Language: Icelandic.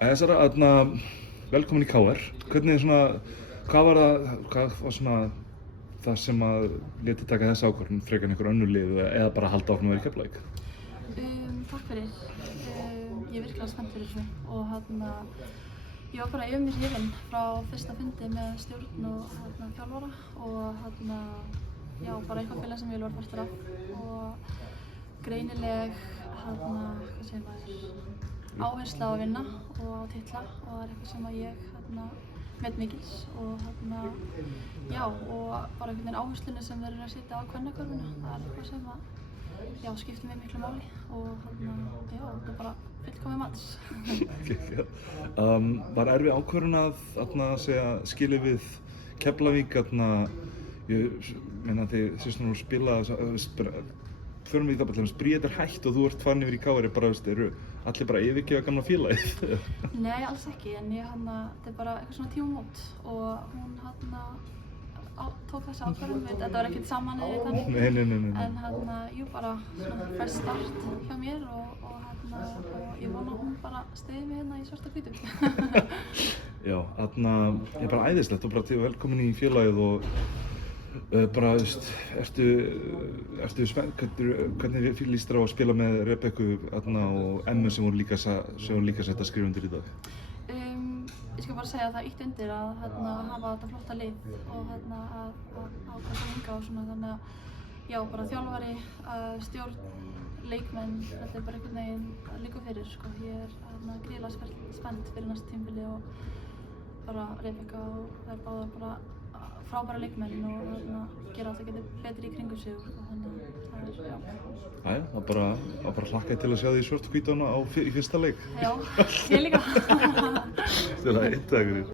Sara, velkomin í KR. Hvað var svona það sem að léti taka þessa ákvörðun frekar en einhver önnur lið eða bara halda áfram að vera í Keflavík? Takk fyrir. Ég er virkilega spennt fyrir þessu og ég var bara yfir mér hrifin frá fyrsta fundi með stjórn og þjálfara og já, bara eitthvað félag sem ég vil vera partur af og greinileg, hvað segir maður, áhersla á að vinna og á titla og það er eitthvað sem að ég met mikils og já, og bara einhvern veginn áherslunni sem þeir eru að setja á kvennakörfuna, það er eitthvað sem að já, skiptir mig miklu máli og já, þetta er bara fullkomið mats. Var erfið ákvörðun að segja skilið við Keflavík, ég meina þið systur nú spila, förum við það bara til að Bríet er hætt og þú ert farin yfir í KR, eru allir bara yfirgefa gamla félagið? Nei, alls ekki, en þetta er bara eitthvað svona tímamót og hún tók þessi ákvörðun, þetta var ekkert saman eða þannig. Nei. En jú, bara svona fresh start hjá mér og ég vona að hún bara styðji mig hérna í svarta hvítu. Já, ég er bara æðislegt og bara velkomin í félagið og bara, ertu spennt, hvernig líst þér á að spila með Rebekku og Emmu sem voru líka sett að skrifa undir í dag? Ég skal bara segja að það ýtt undir að hafa þetta flotta lið og að ákvæmst hinga og svona, þannig að já, bara þjálfari, stjórn, leikmenn, þetta er bara einhvern veginn að liggja fyrir, sko. Ég er gríðarlega spennt fyrir næsta tímabili og bara Rebekka og þær báðar bara frábæra leikmenn og gera allt að geta betri í kringum sig og þannig að það er, já. Jæja, það bara hlakkaði til að sjá því svart hvítu í fyrsta leik. Já, ég líka. Til að takk fyrir.